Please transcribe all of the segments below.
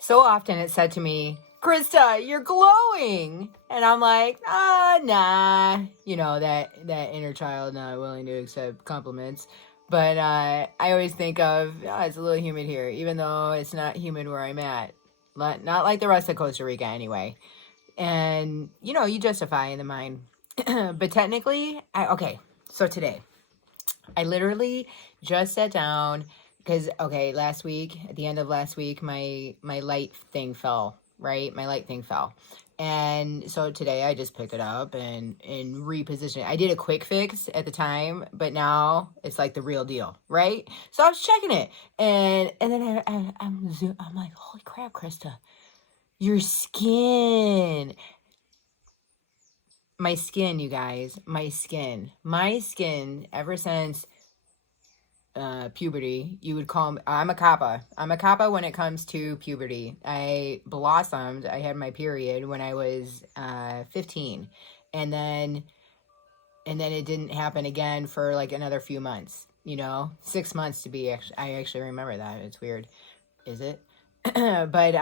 so often it said to me, Christa, you're glowing. And I'm like, nah. You know, that inner child not willing to accept compliments. But I always think of, it's a little humid here, even though it's not humid where I'm at. Not like the rest of Costa Rica anyway. And, you justify in the mind. But technically, so today, I literally just sat down because last week, at the end of last week, my light thing fell, right? My light thing fell. And so today I just picked it up and repositioned it. I did a quick fix at the time, but now it's like the real deal, right? So I was checking it, and then I'm like, holy crap, Krista, your skin. My skin, you guys, my skin, ever since puberty, you would call me, I'm a kappa when it comes to puberty. I blossomed, I had my period when I was 15, and then it didn't happen again for like another few months, 6 months to be. I actually remember that. It's weird. Is it? But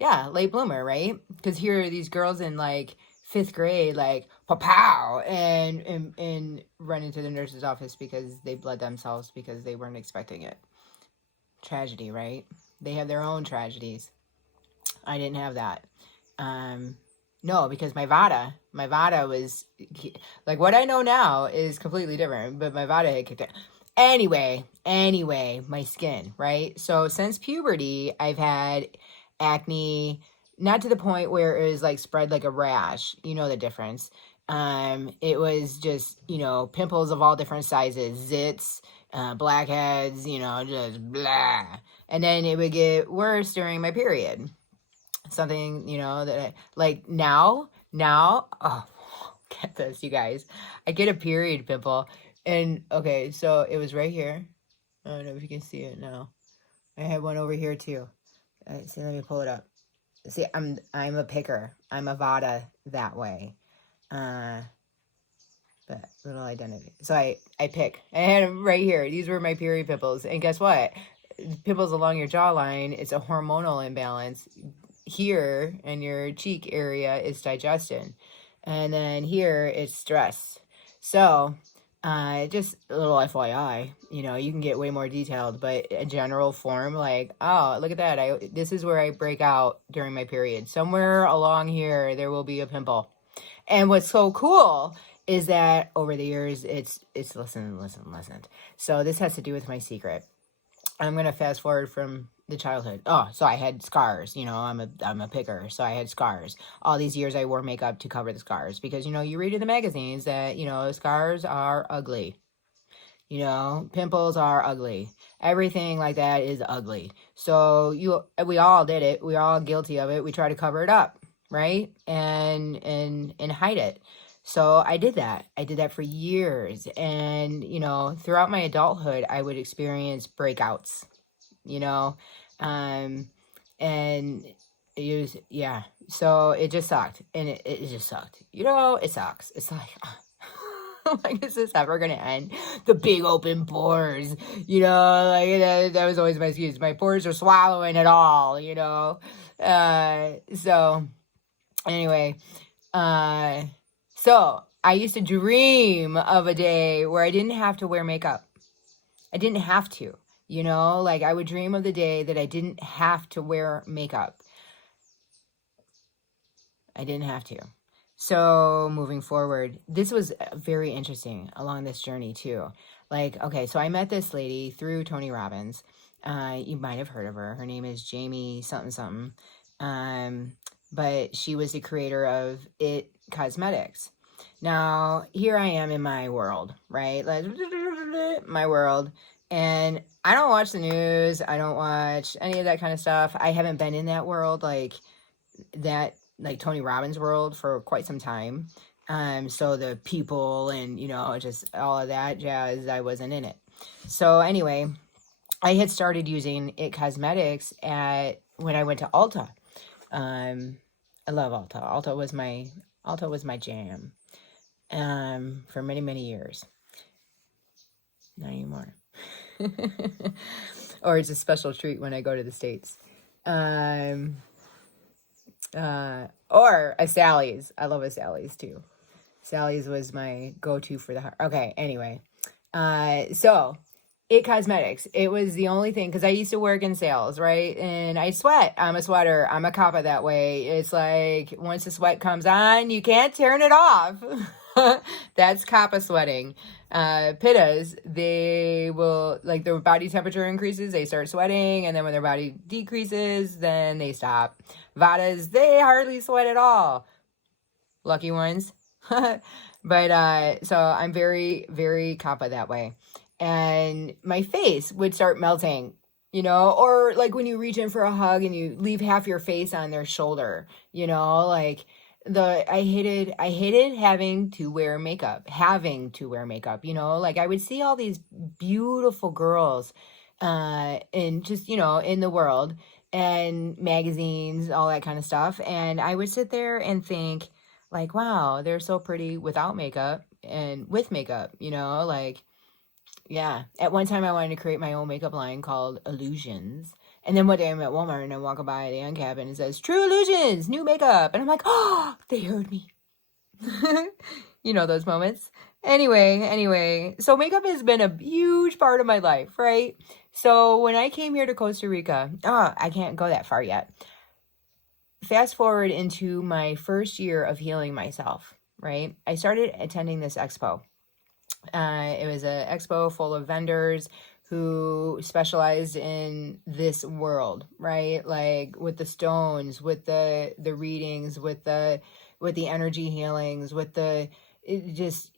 yeah, late bloomer, right? Because here are these girls in like fifth grade, like pow, and run into the nurse's office because they bled themselves because they weren't expecting it. Tragedy, right? They have their own tragedies. I didn't have that. No, because my Vada was like, what I know now is completely different, but my Vada had kicked in. Anyway, my skin, right? So since puberty, I've had acne, not to the point where it was like spread like a rash. You know the difference. It was just, pimples of all different sizes, zits, blackheads, just blah. And then it would get worse during my period. Something, that I like now, oh, get this, you guys. I get a period pimple, and okay, so it was right here. I don't know if you can see it now. I had one over here too. See, let me pull it up. See, I'm a picker. I'm a Vada that way. But little identity. So I pick. I had them right here. These were my period pimples, and guess what? Pimples along your jawline. It's a hormonal imbalance. Here in your cheek area is digestion, and then here it's stress. So just a little FYI, you can get way more detailed, but a general form, like, oh, look at that, this is where I break out during my period. Somewhere along here there will be a pimple. And what's so cool is that over the years it's listen. So this has to do with my secret. I'm gonna fast forward from the childhood. Oh, so I had scars. I'm a picker, so I had scars. All these years I wore makeup to cover the scars because you read in the magazines that scars are ugly. Pimples are ugly. Everything like that is ugly. So we all did it. We're all guilty of it. We try to cover it up, right? And hide it. So I did that. I did that for years. And, throughout my adulthood, I would experience breakouts, and it was, yeah. So it just sucked. And it just sucked. It sucks. It's like, like, is this ever going to end? The big open pores, like that was always my excuse. My pores are swallowing it all, so anyway, so I used to dream of a day where I didn't have to wear makeup. I didn't have to, like I would dream of the day that I didn't have to wear makeup. I didn't have to. So moving forward, this was very interesting along this journey too. Like, okay, so I met this lady through Tony Robbins. You might have heard of her. Her name is Jamie something. But she was the creator of It Cosmetics. Now, here I am in my world, right? Like, my world. And I don't watch the news. I don't watch any of that kind of stuff. I haven't been in that world like that, like Tony Robbins world, for quite some time. So the people and, just all of that jazz, I wasn't in it. So anyway, I had started using It Cosmetics when I went to Ulta. I love Ulta. Ulta was my jam. For many, many years. Not anymore. Or it's a special treat when I go to the States. Um, or a Sally's. I love a Sally's too. Sally's was my go-to for the heart. Okay, anyway. So It Cosmetics. It was the only thing because I used to work in sales, right? And I sweat. I'm a sweater. I'm a kappa that way. It's like once the sweat comes on, you can't turn it off. That's kappa sweating. Pittas, they will, like, their body temperature increases, they start sweating, and then when their body decreases, then they stop. Vadas, they hardly sweat at all. Lucky ones. But so I'm very, very kappa that way. And my face would start melting, or like when you reach in for a hug and you leave half your face on their shoulder, like I hated having to wear makeup, like I would see all these beautiful girls, in just, in the world and magazines, all that kind of stuff. And I would sit there and think, like, wow, they're so pretty without makeup and with makeup, like, yeah. At one time I wanted to create my own makeup line called Illusions. And then one day I'm at Walmart and I'm walking by the end cap and it says, True Illusions, new makeup. And I'm like, oh, they heard me. Those moments. Anyway, so makeup has been a huge part of my life, right? So when I came here to Costa Rica, I can't go that far yet. Fast forward into my first year of healing myself, right? I started attending this expo. It was an expo full of vendors who specialized in this world, right? Like with the stones, with the readings, with the energy healings, with just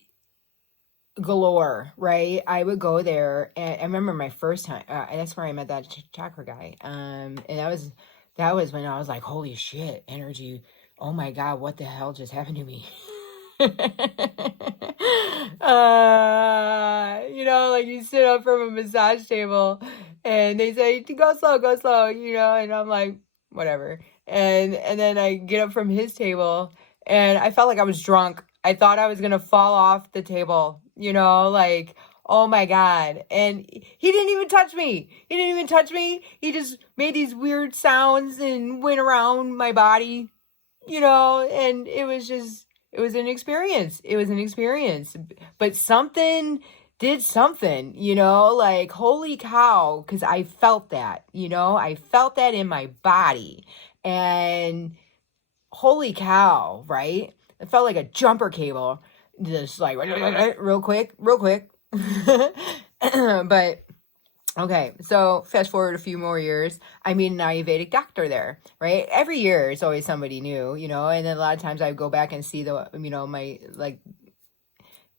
galore, right? I would go there, and I remember my first time. That's where I met that chakra guy. And that was when I was like, holy shit, energy. Oh my God, what the hell just happened to me? Like you sit up from a massage table and they say, go slow, and I'm like, whatever. And then I get up from his table and I felt like I was drunk. I thought I was going to fall off the table, like, oh my God. And he didn't even touch me. He just made these weird sounds and went around my body, and it was an experience. But something did something, like, holy cow. Cause I felt that, I felt that in my body, and holy cow, right? It felt like a jumper cable, just like real quick. But okay, so fast forward a few more years, I meet an Ayurvedic doctor there, right? Every year it's always somebody new, and then a lot of times I go back and see the, my, like,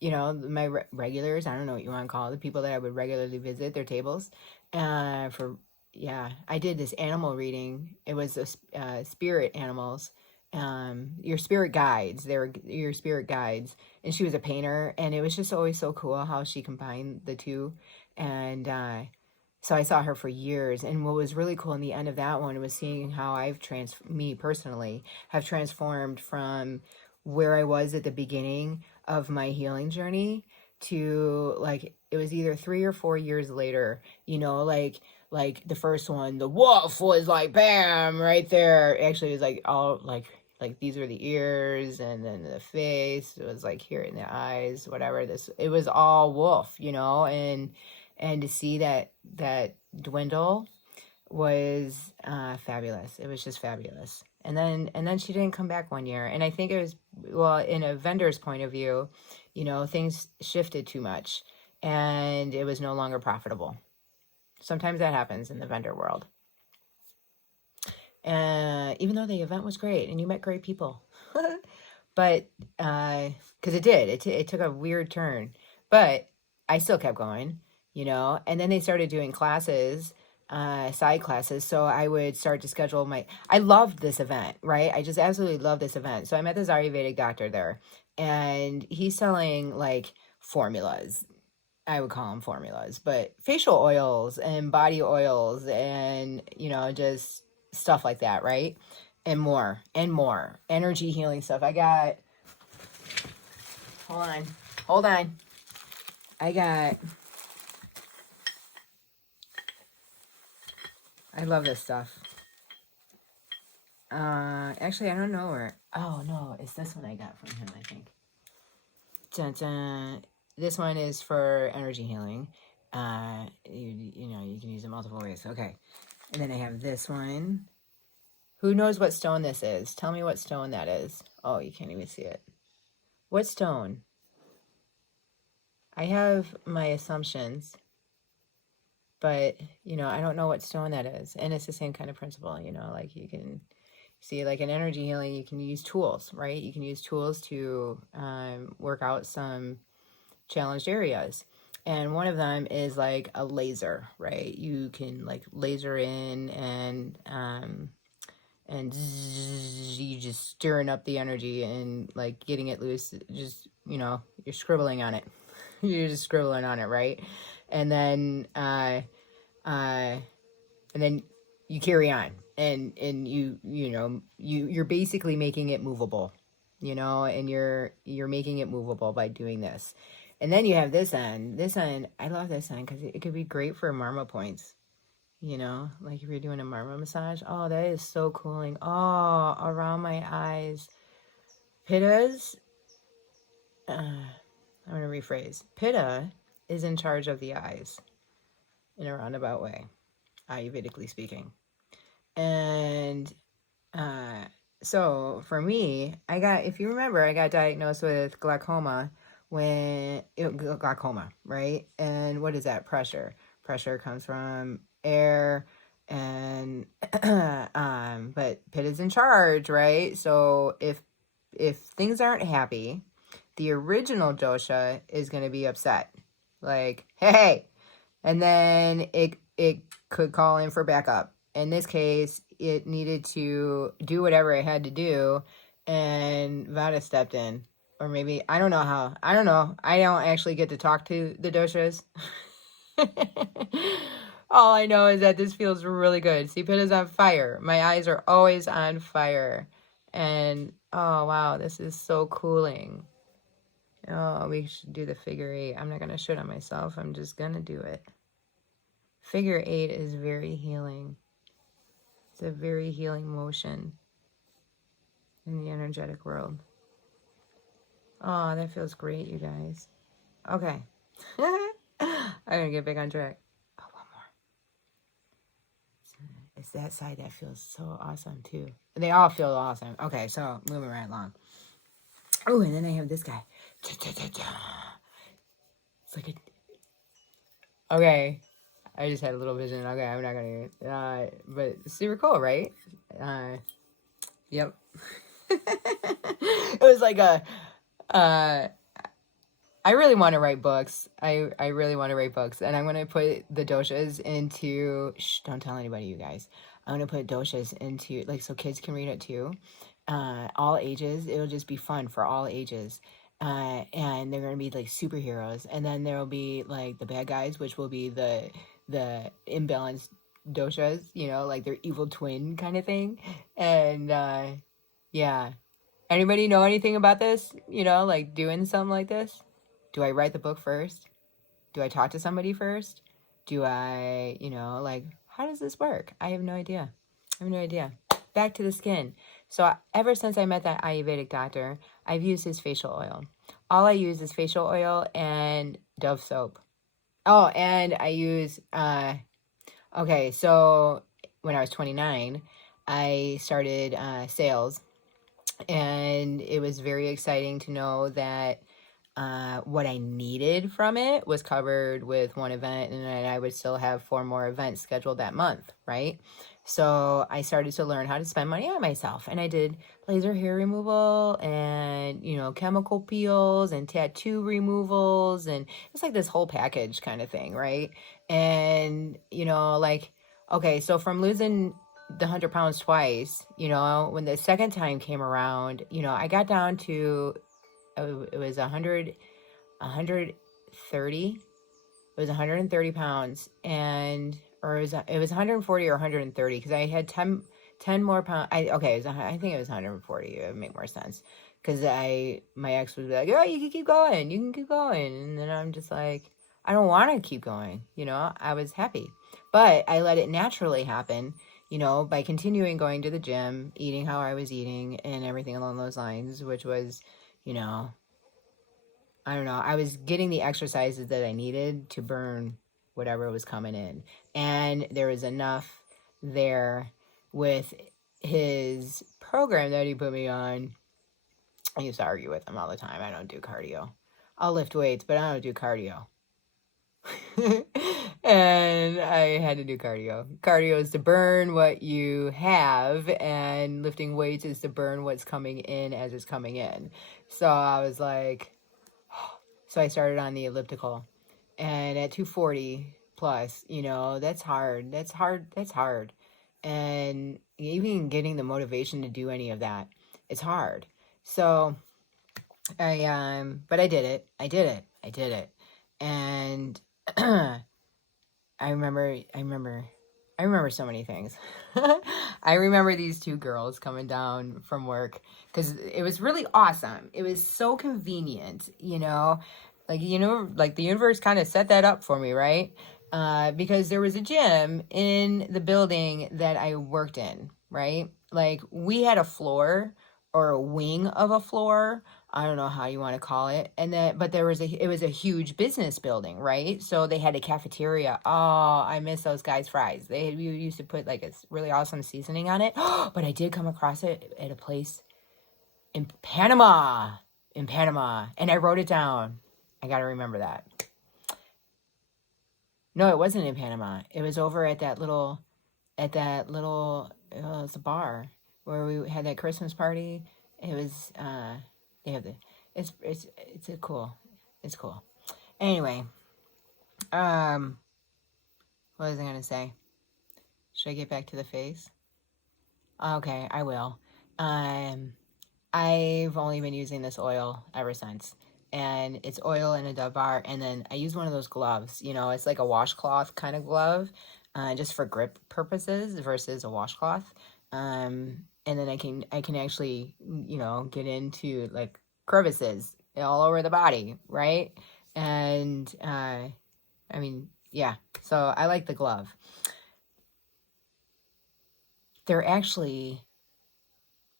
my regulars, I don't know what you want to call it, the people that I would regularly visit their tables. I did this animal reading. It was spirit animals, your spirit guides. They were your spirit guides. And she was a painter, and it was just always so cool how she combined the two. And so I saw her for years. And what was really cool in the end of that one was seeing how me personally, have transformed from where I was at the beginning of my healing journey to, like, it was either 3 or 4 years later, like the first one, the wolf was like, bam, right there. Actually, it was like all like these are the ears, and then the face, it was like here in the eyes, whatever. It was all wolf, and to see that dwindle was fabulous. It was just fabulous. And then she didn't come back one year, and I think it was, well, in a vendor's point of view, things shifted too much and it was no longer profitable. Sometimes that happens in the vendor world. Even though the event was great and you met great people, but because it took a weird turn, but I still kept going, and then they started doing classes, side classes. So I would start to schedule I loved this event, right? I just absolutely loved this event. So I met this Ayurvedic doctor there, and he's selling like formulas. I would call them formulas, but facial oils and body oils and, just stuff like that, right? And more energy healing stuff. I got, hold on. I love this stuff. Actually, I don't know where. Oh, no, it's this one I got from him, I think. Dun, dun. This one is for energy healing. You know, you can use it multiple ways. Okay. And then I have this one. Who knows what stone this is? Tell me what stone that is. Oh, you can't even see it. What stone? I have my assumptions, but, you know, I don't know what stone that is. And it's the same kind of principle, you know, like you can see, like in energy healing, you can use tools, right? You can use tools to work out some challenged areas. And one of them is like a laser, right? You can like laser in and you just stirring up the energy and like getting it loose. Just, you know, you're scribbling on it. You're just scribbling on it, right? And then and then you carry on, and you know, you're basically making it movable, you know, and you're making it movable by doing this. And then you have this end. This end, I love this end because it could be great for marma points. You know, like if you're doing a marma massage. Oh, that is so cooling. Oh, around my eyes. Pitta's, I'm going to rephrase. Pitta is in charge of the eyes in a roundabout way, Ayurvedically speaking. And so for me, if you remember, I got diagnosed with glaucoma glaucoma, right? And what is that? Pressure comes from air, and but Pitt is in charge, right? So if things aren't happy, the original dosha is going to be upset, like, hey, and then it could call in for backup. In this case, it needed to do whatever it had to do, and Vada stepped in. Or maybe, I don't know how. I don't know. I don't actually get to talk to the doshas. All I know is that this feels really good. See, Pitta's on fire. My eyes are always on fire. And, oh, wow, this is so cooling. Oh, we should do the figure 8. I'm not going to shit on myself. I'm just going to do it. Figure 8 is very healing. It's a very healing motion in the energetic world. Oh, that feels great, you guys. Okay. I'm going to get back on track. Oh, one more. It's that side that feels so awesome, too. They all feel awesome. Okay, so moving right along. Oh, and then I have this guy. It's like a... Okay. I just had a little vision. Okay, I'm not going to... but it's super cool, right? Yep. It was like a... I really want to write books. I really want to write books. And I'm going to put the doshas into... Shh, don't tell anybody, you guys. I'm going to put doshas into... Like, so kids can read it, too. All ages. It'll just be fun for all ages. And they're going to be, like, superheroes. And then there will be, like, the bad guys, which will be the imbalanced doshas, you know, like their evil twin kind of thing. And yeah, anybody know anything about this, you know, like doing something like this? Do I write the book first? Do I talk to somebody first? Do I, you know, like, how does this work? I have no idea. Back to the skin. So ever since I met that Ayurvedic doctor, I've used his facial oil. All I use is facial oil and Dove soap. Oh, and I use, okay, so when I was 29, I started sales, and it was very exciting to know that what I needed from it was covered with one event, and then I would still have 4 more events scheduled that month, right? So I started to learn how to spend money on myself, and I did laser hair removal and, you know, chemical peels and tattoo removals, and it's like this whole package kind of thing, right? And, you know, like, okay, so from losing the 100 pounds twice, you know, when the second time came around, you know, I got down to, it was 130. It was 130 pounds, and or it was 140 or 130 because I had 10 more pounds. I think it was 140. It would make more sense because my ex would be like, oh, you can keep going, and then I'm just like, I don't want to keep going. You know, I was happy, but I let it naturally happen. you know, by continuing going to the gym, eating how I was eating and everything along those lines, which was, you know, I don't know, I was getting the exercises that I needed to burn whatever was coming in. And there was enough there with his program that he put me on. I used to argue with him all the time. I don't do cardio. I'll lift weights, but I don't do cardio. And I had to do cardio. Cardio is to burn what you have, and lifting weights is to burn what's coming in as it's coming in. So I was like, so I started on the elliptical, and at 240 plus, you know, that's hard. That's hard. That's hard. And even getting the motivation to do any of that, it's hard. So but I did it. I did it. And I remember so many things. I remember these two girls coming down from work because it was really awesome. It was so convenient, you know, like the universe kind of set that up for me, right? Because there was a gym in the building that I worked in, right? Like we had a floor or a wing of a floor. I don't know how you want to call it. And then, but it was a huge business building, right? So they had a cafeteria. Oh, I miss those guys' fries. You used to put like a really awesome seasoning on it. But I did come across it at a place in Panama, and I wrote it down. I got to remember that. No, it wasn't in Panama. It was over at that little, it was a bar where we had that Christmas party. It was, they have the, it's a cool, it's cool. Anyway, what was I going to say? Should I get back to the face? Okay, I will. I've only been using this oil ever since. And it's oil in a Dove bar. And then I use one of those gloves. You know, it's like a washcloth kind of glove, just for grip purposes versus a washcloth. And then I can actually, you know, get into like crevices all over the body, right? And I mean, yeah. So I like the glove. They're actually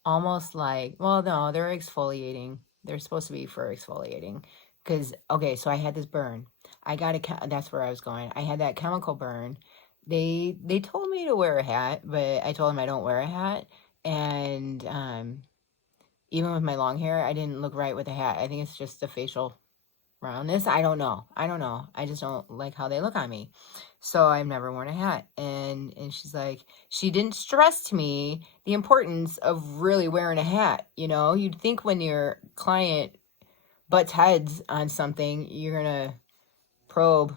almost like, well, no, they're exfoliating. They're supposed to be for exfoliating. Because, okay, so I had this burn. That's where I was going. I had that chemical burn. They told me to wear a hat, but I told them I don't wear a hat. And even with my long hair, I didn't look right with a hat. I think it's just the facial roundness. I don't know. I just don't like how they look on me. So I've never worn a hat. And she's like, she didn't stress to me the importance of really wearing a hat. You know, you'd think when your client butts heads on something, you're going to probe,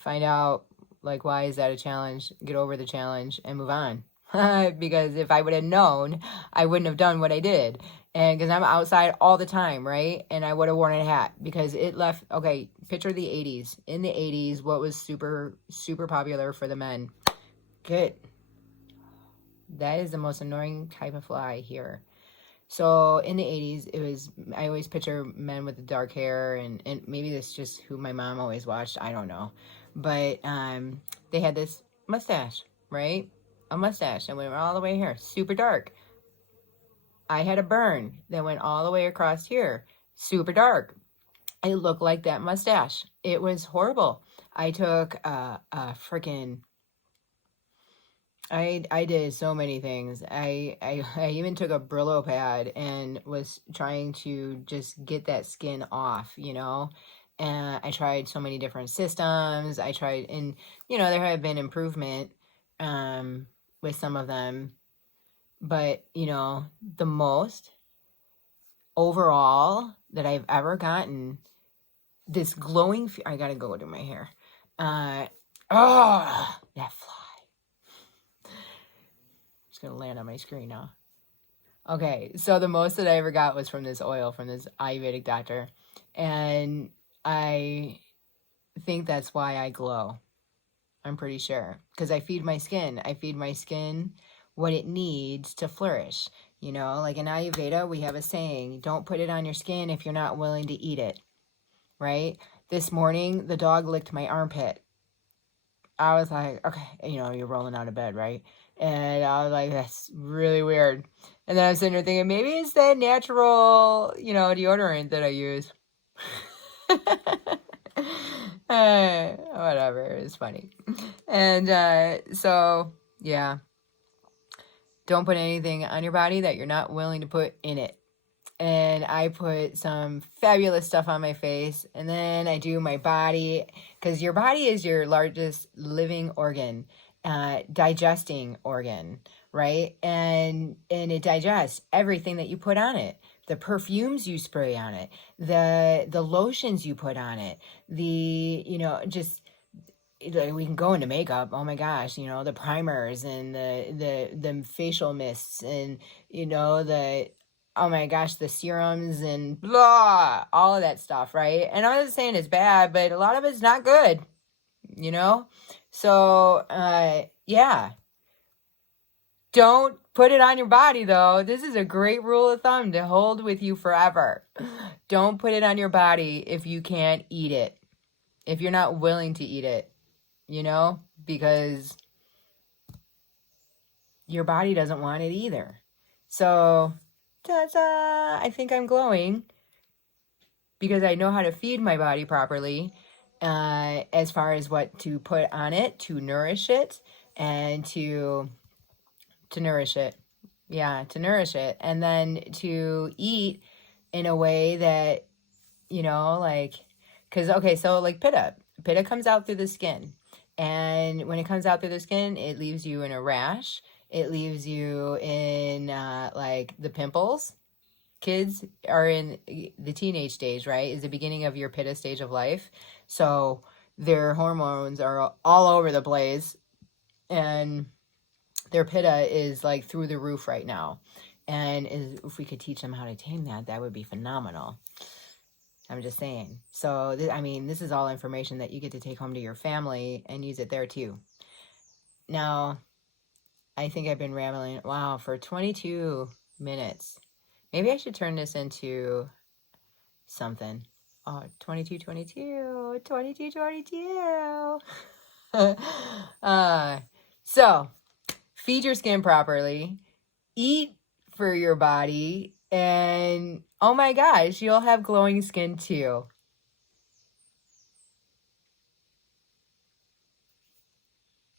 find out, like, why is that a challenge? Get over the challenge and move on. Because if I would have known, I wouldn't have done what I did. And because I'm outside all the time, right? And I would have worn a hat because it left, okay, picture the 80s. In the 80s, what was super, super popular for the men? Good. That is the most annoying type of fly here. So in the 80s, I always picture men with the dark hair, and maybe that's just who my mom always watched. I don't know. But they had this mustache, right? A mustache that went all the way here, super dark. I had a burn that went all the way across here, super dark. It looked like that mustache. It was horrible. I took a freaking... I did so many things. I even took a Brillo pad and was trying to just get that skin off, you know? And I tried so many different systems. And, you know, there have been improvement with some of them. But, you know, the most overall that I've ever gotten, this glowing... I gotta go to my hair. That fly. Gonna land on my screen now. Okay, so the most that I ever got was from this oil from this Ayurvedic doctor, and I think that's why I glow. I'm pretty sure, because I feed my skin what it needs to flourish. You know, like in Ayurveda, we have a saying, don't put it on your skin if you're not willing to eat it, right? This morning, the dog licked my armpit. I was like, okay, you're rolling out of bed, right? And I was like, that's really weird. And then I was sitting there thinking, maybe it's that natural, deodorant that I use. Whatever, it's funny. And so, yeah, don't put anything on your body that you're not willing to put in it. And I put some fabulous stuff on my face, and then I do my body, because your body is your largest living organ, digesting organ, right? And it digests everything that you put on it, the perfumes you spray on it, the lotions you put on it, just like, we can go into makeup. Oh my gosh, the primers and the facial mists, and the oh my gosh, the serums and blah, all of that stuff, right? And I'm not saying it's bad, but a lot of it's not good, So yeah. Don't put it on your body, though. This is a great rule of thumb to hold with you forever. Don't put it on your body if you can't eat it, if you're not willing to eat it. Because your body doesn't want it either. So, ta-da! I think I'm glowing because I know how to feed my body properly, as far as what to put on it to nourish it and to nourish it. Yeah, to nourish it. And then to eat in a way that, so like pitta. Pitta comes out through the skin. And when it comes out through the skin, it leaves you in a rash. It leaves you in the pimples. Kids are in the teenage stage, right? Is the beginning of your pitta stage of life. So their hormones are all over the place. And their pitta is like through the roof right now. And if we could teach them how to tame that, that would be phenomenal. I'm just saying. So, this is all information that you get to take home to your family and use it there too. Now, I think I've been rambling, wow, for 22 minutes. Maybe I should turn this into something. Oh, 22. So, feed your skin properly. Eat for your body. And oh my gosh, you'll have glowing skin too.